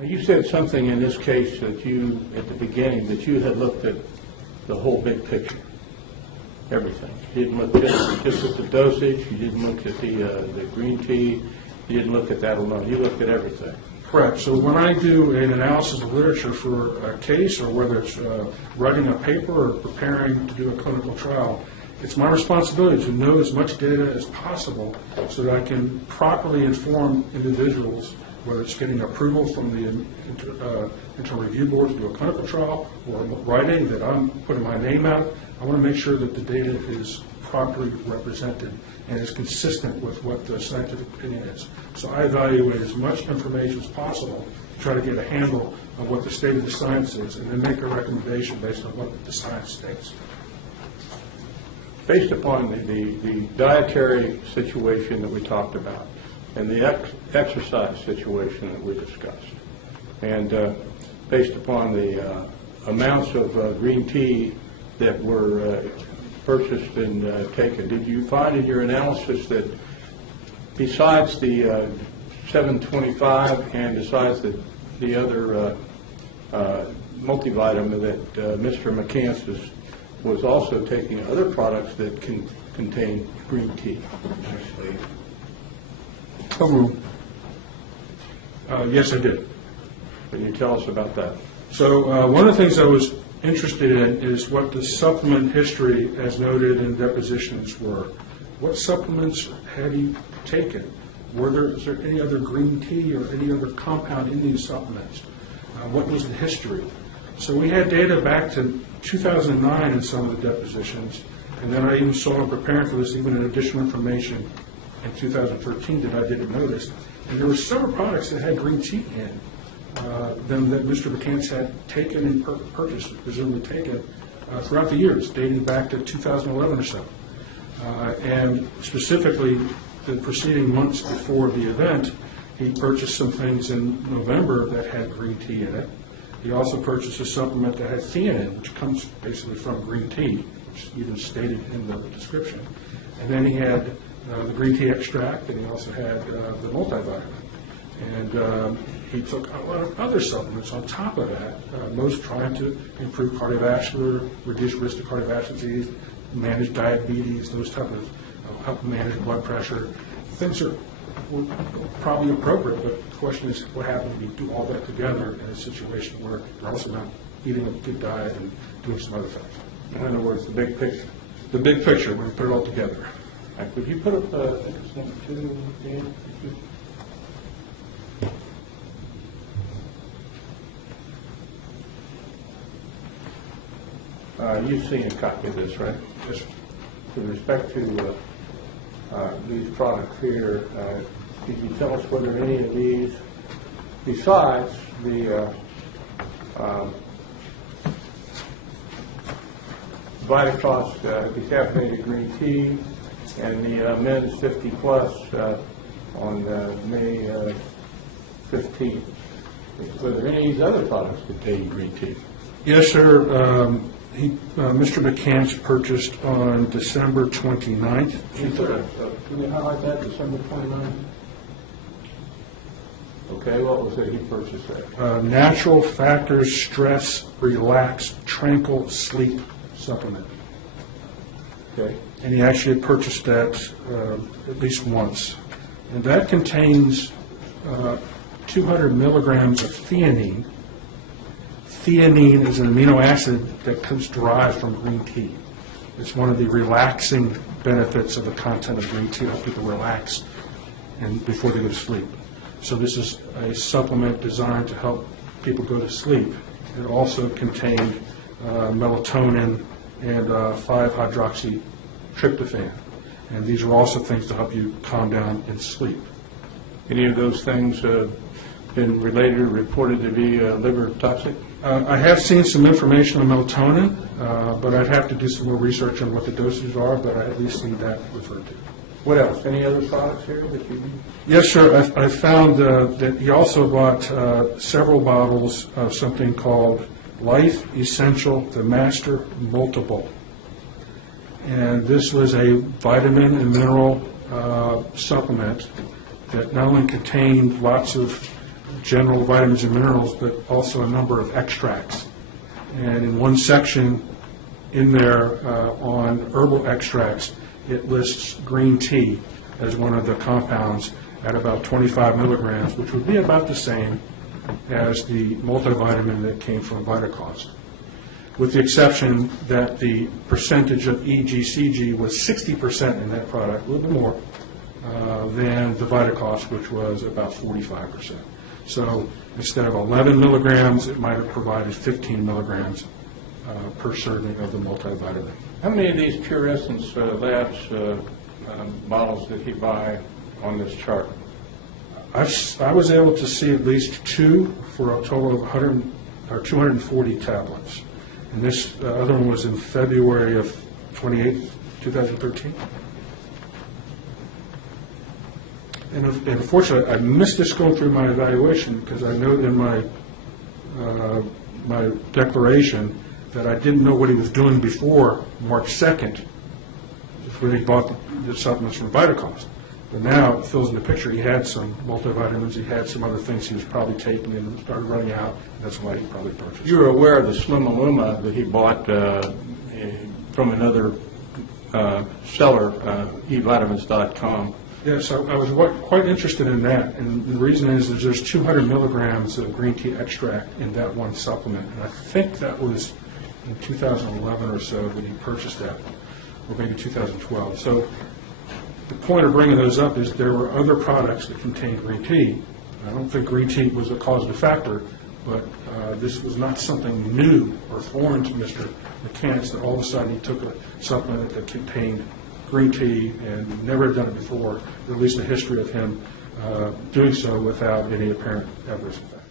Now, you said something in this case that you, at the beginning, that you had looked at the whole big picture, everything. You didn't look just at the dosage, you didn't look at the green tea, you didn't look at that alone, you looked at everything. Correct. So when I do an analysis of literature for a case, or whether it's writing a paper or preparing to do a clinical trial, it's my responsibility to know as much data as possible so that I can properly inform individuals, whether it's getting approval from the internal review board to do a clinical trial, or writing that I'm putting my name out. I want to make sure that the data is properly represented and is consistent with what the scientific opinion is. So I evaluate as much information as possible to try to get a handle of what the state of the science is, and then make a recommendation based on what the science states. Based upon the dietary situation that we talked about, and the exercise situation that we discussed, and based upon the amounts of green tea that were purchased and taken, did you find in your analysis that besides the 725 and besides the other multivitamin that Mr. McCants was also taking other products that can contain green tea? Actually, Yes, I did. can you tell us about that? So one of the things I was interested in is what the supplement history, as noted in depositions, were. What supplements had he taken? Is there any other green tea or any other compound in these supplements? What was the history? So we had data back to 2009 in some of the depositions, and then I even saw, preparing for this, even additional information in 2013 that I didn't notice. And there were several products that had green tea in them that Mr. McCants had taken and purchased, presumably taken, throughout the years, dating back to 2011 or so. And specifically, the preceding months before the event, he purchased some things in November that had green tea in it. He also purchased a supplement that had theanine, which comes basically from green tea, which is even stated in the description. And then he had the green tea extract, and he also had the multivitamin. And he took a lot of other supplements on top of that, most trying to improve cardiovascular, reduce risk of cardiovascular disease, manage diabetes, those type of help manage blood pressure. Things are probably appropriate, but the question is what happens if you do all that together in a situation where you're also not eating a good diet and doing some other things. In other words, the big picture. The big picture, when you put it all together. Could you put up number 2, Dan? You've seen a copy of this, right? Yes, sir. With respect to these products here, could you tell us whether any of these, besides the Vitacross decaffeinated green tea and the men's 50 plus on May 15th, whether any of these other products contain green tea? Yes, sir. Mr. McCants purchased on December 29th. Can you highlight that, December 29th? Okay, what was it he purchased there? Natural Factors Stress Relax Tranquil Sleep Supplement. Okay. And he actually had purchased that at least once. And that contains 200 milligrams of theanine. Theanine is an amino acid that comes derived from green tea. It's one of the relaxing benefits of the content of green tea, help people relax and before they go to sleep. So this is a supplement designed to help people go to sleep. It also contained melatonin and 5-hydroxytryptophan. And these are also things to help you calm down and sleep. Any of those things been related or reported to be liver toxic? I have seen some information on melatonin, but I'd have to do some more research on what the dosages are, but I at least seen that referred to. What else? Any other products here that you need? Yes, sir. I found that he also bought several bottles of something called Life Essential, the Master Multiple. And this was a vitamin and mineral supplement that not only contained lots of general vitamins and minerals, but also a number of extracts. And in one section in there on herbal extracts, it lists green tea as one of the compounds at about 25 milligrams, which would be about the same as the multivitamin that came from Vitacost, with the exception that the percentage of EGCG was 60% in that product, a little bit more than the Vitacost, which was about 45%. So instead of 11 milligrams, it might have provided 15 milligrams per serving of the multivitamin. How many of these Pure Essence Labs bottles did he buy on this chart? I was able to see at least 2 for a total of 240 tablets. And this other one was in February of 28th, 2013. And unfortunately, I missed this going through my evaluation because I noted in my declaration that I didn't know what he was doing before March 2nd, when he bought the supplements from Vitacost. But now it fills in the picture. He had some multivitamins, he had some other things he was probably taking and started running out. That's why he probably purchased. You were aware of the Slimaluma that he bought from another seller, evitamins.com. Yes, I was quite interested in that, and the reason is there's 200 milligrams of green tea extract in that one supplement, and I think that was in 2011 or so when he purchased that, or maybe 2012. So the point of bringing those up is there were other products that contained green tea. I don't think green tea was a causative factor, but this was not something new or foreign to Mr. McCants that all of a sudden he took a supplement that contained green tea and never had done it before, or at least a history of him doing so without any apparent adverse effect.